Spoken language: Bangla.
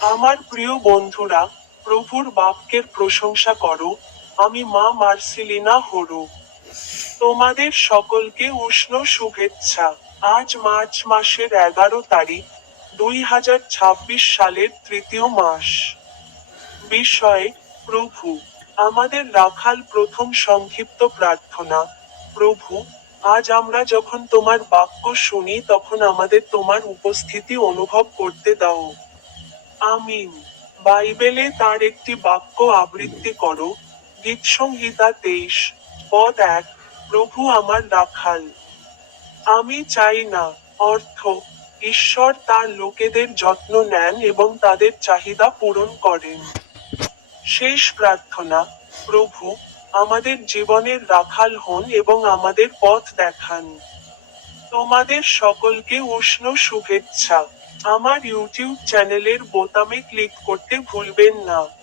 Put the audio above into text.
আমার প্রিয় বন্ধুরা, প্রভুর বাক্যের প্রশংসা করো। আমি মা মার্সিলিনা হরু। তোমাদের সকলকে উষ্ণ শুভেচ্ছা। আজ মার্চ মাসের 11 তারিখ, 2026 সালের তৃতীয় মাস। বিষয়: প্রভু আমাদের রাখাল। প্রথম সংক্ষিপ্ত প্রার্থনা। প্রভু, আজ আমরা যখন তোমার বাক্য শুনি তখন আমাদের তোমার উপস্থিতি অনুভব করতে দাও। আমিন। বাইবেলে তার একটি বাক্য আবৃত্তি করো। গীতসংহিতা 23, পদ 1। প্রভু আমার রাখাল। আমি চাই না। অর্থ: ঈশ্বর তার লোকেদের যত্ন নেন এবং তাদের চাহিদা পূরণ করেন। শেষ প্রার্থনা। প্রভু, আমাদের জীবনের রাখাল হন এবং আমাদের পথ দেখান। তোমাদের সকলকে উষ্ণ শুভেচ্ছা। আমার ইউটিউব চ্যানেলের বোতামে ক্লিক করতে ভুলবেন না।